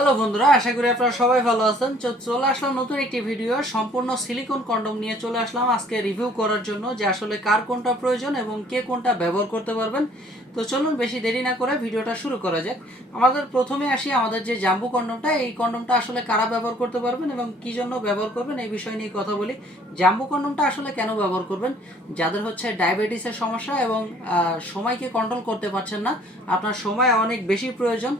Hello বন্ধুরা, আশা করি আপনারা সবাই ভালো আছেন। চলে আসলাম নতুন একটি ভিডিও, সম্পূর্ণ সিলিকন কন্ডম নিয়ে চলে আসলাম আজকে রিভিউ করার জন্য যে আসলে কার কোনটা প্রয়োজন এবং কে কোনটা ব্যবহার করতে পারবেন। তো চলুন বেশি দেরি না করে ভিডিওটা শুরু করা যাক। আমাদের প্রথমে আসি আমাদের যে জাম্বু কন্ডমটা, এই কন্ডমটা আসলে কারা ব্যবহার করতে পারবেন এবং কি জন্য ব্যবহার করবেন এই বিষয় নিয়ে কথা বলি। জাম্বু কন্ডমটা আসলে কেন ব্যবহার করবেন? যাদের হচ্ছে ডায়াবেটিসের সমস্যা এবং সময়কে কন্ট্রোল করতে পারছেন না, আপনার সময় অনেক বেশি প্রয়োজন,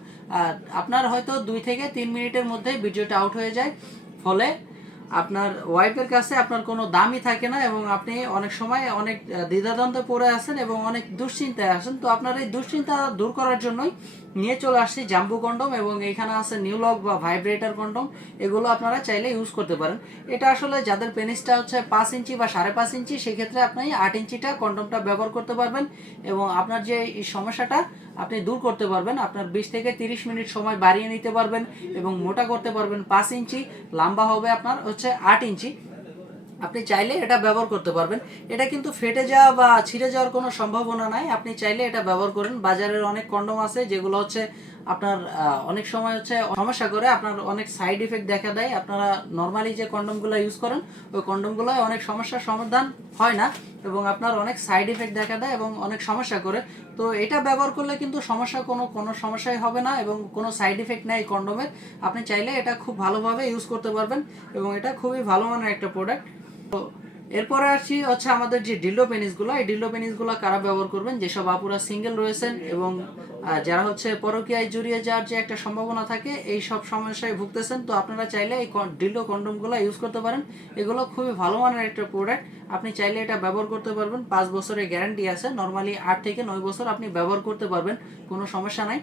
আপনার হয়তো 2 থেকে 3 মিনিটের মধ্যে ভিডিওটা আউট হয়ে যায়, ফলে আপনার ওয়াইফের কাছে আপনার কোনো দামই থাকে না এবং আপনি অনেক সময় অনেক দ্বিধাদ্বন্দ্বে পড়ে আছেন এবং অনেক দুশ্চিন্তায় আছেন। তো আপনার এই দুশ্চিন্তা দূর করার জন্যই নিয়ে চলে আসছি জাম্বু কন্ডম, এবং এখানে আছে নিউলক বা ভাইব্রেটর কন্ডম। এগুলো আপনারা চাইলে ইউজ করতে পারেন। এটা আসলে যাদের পেনিসটা হচ্ছে 5 ইঞ্চি বা 5.5 ইঞ্চি, সেক্ষেত্রে আপনি 8 ইঞ্চিটা কন্ডমটা ব্যবহার করতে পারবেন এবং আপনার যে এই সমস্যাটা আপনি দূর করতে পারবেন। আপনার 20 থেকে 30 মিনিট সময় বাড়িয়ে নিতে পারবেন এবং মোটা করতে পারবেন 5 ইঞ্চি, লম্বা হবে আপনার হচ্ছে 8 ইঞ্চি। আপনি চাইলে এটা ব্যবহার করতে পারবেন। এটা কিন্তু ফেটে যাওয়া বা ছিঁড়ে যাওয়ার কোনো সম্ভাবনা নাই। আপনি চাইলে এটা ব্যবহার করেন। বাজারের অনেক কন্ডম আছে যেগুলো হচ্ছে আপনার অনেক সময় হচ্ছে সমস্যা করে, আপনার অনেক সাইড ইফেক্ট দেখা দেয়। আপনারা নর্মালি যে কন্ডমগুলো ইউজ করেন ওই কন্ডমগুলোয় অনেক সমস্যার সমাধান হয় না এবং আপনার অনেক সাইড ইফেক্ট দেখা দেয় এবং অনেক সমস্যা করে। তো এটা ব্যবহার করলে কিন্তু সমস্যা কোনো সমস্যাই হবে না এবং কোনো সাইড ইফেক্ট নেই কন্ডমের। আপনি চাইলে এটা খুব ভালোভাবে ইউজ করতে পারবেন এবং এটা খুবই ভালো মানের একটা প্রোডাক্ট। তো এরপরে আসি হচ্ছে আমাদের যে ডিল্ডো পেনিসগুলো, এই ডিল্ডো পেনিসগুলো কারা ব্যবহার করবেন? যেসব আপুরা সিঙ্গেল রয়েছেন এবং যারা হচ্ছে পরকীয়ায় জড়িয়ে যাওয়ার যে একটা সম্ভাবনা থাকে, এই সব সমস্যায় ভুগতেছেন, তো আপনারা চাইলে এই ডিল্ডো কন্ডমগুলো ইউজ করতে পারেন। এগুলো খুবই ভালো মানের একটা প্রোডাক্ট। আপনি চাইলে এটা ব্যবহার করতে পারবেন। 5 বছরের গ্যারান্টি আছে। নর্মালি 8 থেকে 9 বছর আপনি ব্যবহার করতে পারবেন, কোনো সমস্যা নাই।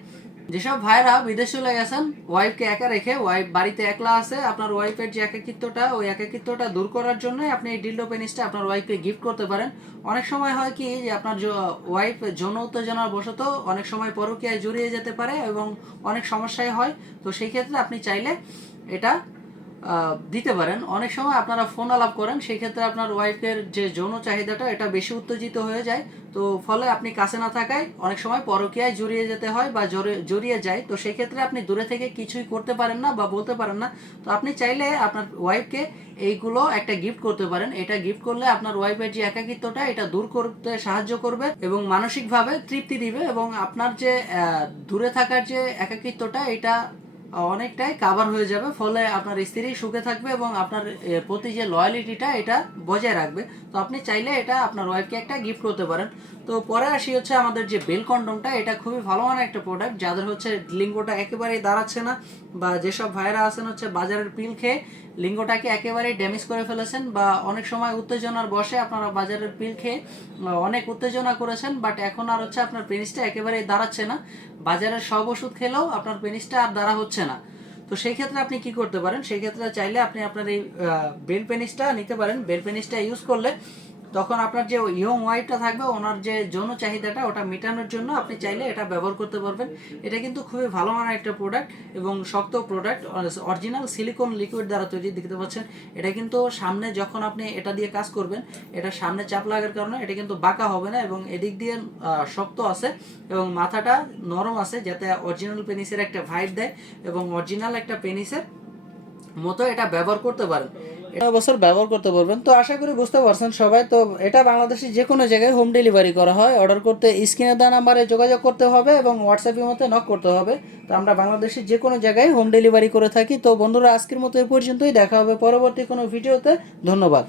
যেসব ভাইরা বিদেশ চলে গেছেন ওয়াইফকে একা রেখে, ওয়াইফ বাড়িতে একলা আছে, আপনার ওয়াইফের যে একাকিত্বটা, ওই একাকিত্বটা দূর করার জন্য আপনি এই ডিল্ডো পেনিসটা আপনার ওয়াইফকে গিফট করতে পারেন। অনেক সময় হয় কি যে আপনার ওয়াইফ যৌন উত্তেজনার বশত অনেক সময় পরকীয়ায় জড়িয়ে যেতে পারে এবং অনেক সমস্যায় হয়। তো সেই ক্ষেত্রে আপনি চাইলে এটা দিতে পারেন। অনেক সময় আপনারা ফোন আলাপ করেন, সেই ক্ষেত্রে আপনার ওয়াইফের যে যৌন চাহিদাটা এটা বেশি উত্তেজিত হয়ে যায়, তো ফলে আপনি কাছে না থাকায় অনেক সময় পরকীয়ায় জড়িয়ে যেতে হয় বা জড়িয়ে যায়। তো সেই ক্ষেত্রে আপনি দূরে থেকে কিছুই করতে পারেন না বা বলতে পারেন না। তো আপনি চাইলে আপনার ওয়াইফকে এইগুলো একটা গিফট করতে পারেন। এটা গিফট করলে আপনার ওয়াইফের যে একাকিত্বটা এটা দূর করতে সাহায্য করবে এবং মানসিকভাবে তৃপ্তি দিবে এবং আপনার যে দূরে থাকার যে একাকিত্বটা এটা অনেকটাই কাভার হয়ে যাবে, ফলে আপনার স্ত্রী সুখে থাকবে এবং আপনার প্রতি যে লয়ালিটিটা এটা বজায় রাখবে। তো আপনি চাইলে এটা আপনার ওয়াইফকে একটা গিফট করতে পারেন। তো পরে আসি হচ্ছে আমাদের যে বেল কন্ডমটা, এটা খুবই ভালো মানের একটা প্রোডাক্ট। যাদের হচ্ছে লিঙ্গটা একেবারেই দাঁড়াচ্ছে না বা যেসব ভাইরা আছেন হচ্ছে বাজারের পিল খেয়ে লিঙ্গটাকে একেবারেই ড্যামেজ করে ফেলেছেন বা অনেক সময় উত্তেজনার বশে আপনারা বাজারের পিল খেয়ে অনেক উত্তেজনা করেছেন, বাট এখন আর হচ্ছে আপনার পেনিসটা একেবারেই দাঁড়াচ্ছে না, বাজারের সব ওষুধ খেলেও আপনার পেনিসটা আর দাঁড়া হচ্ছে না। তো সেই ক্ষেত্রে আপনি কি করতে পারেন? সেই ক্ষেত্রে চাইলে আপনি আপনার এই বেল পেনিসটা নিতে পারেন। বেল পেনিসটা ইউজ করলে তখন আপনার যে ইয়ং ওয়াইফটা থাকবে ওনার যে যৌন চাহিদাটা ওটা মেটানোর জন্য আপনি চাইলে এটা ব্যবহার করতে পারবেন। এটা কিন্তু খুবই ভালো মানের একটা প্রোডাক্ট এবং শক্ত প্রোডাক্ট, অরিজিনাল সিলিকন লিকুইড দ্বারা তৈরি। দেখতে পাচ্ছেন এটা কিন্তু সামনে যখন আপনি এটা দিয়ে কাজ করবেন, এটা সামনে চাপ লাগার কারণে এটা কিন্তু বাঁকা হবে না এবং এদিক দিয়ে শক্ত আছে এবং মাথাটা নরম আছে, যাতে অরিজিনাল পেনিসের একটা ভাইব দেয় এবং অরিজিনাল একটা পেনিসের মতো এটা ব্যবহার করতে পারেন। এটা বছর ব্যবহার করতে পারবেন। তো আশা করি বুঝতে পারছেন সবাই। তো এটা বাংলাদেশের যে কোনো জায়গায় হোম ডেলিভারি করা হয়। অর্ডার করতে স্ক্রিনে দেওয়া নাম্বারে যোগাযোগ করতে হবে এবং হোয়াটসঅ্যাপের মধ্যে নক করতে হবে। তো আমরা বাংলাদেশের যে কোনো জায়গায় হোম ডেলিভারি করে থাকি। তো বন্ধুরা, আজকের মতো এই পর্যন্তই। দেখা হবে পরবর্তী কোনো ভিডিওতে। ধন্যবাদ।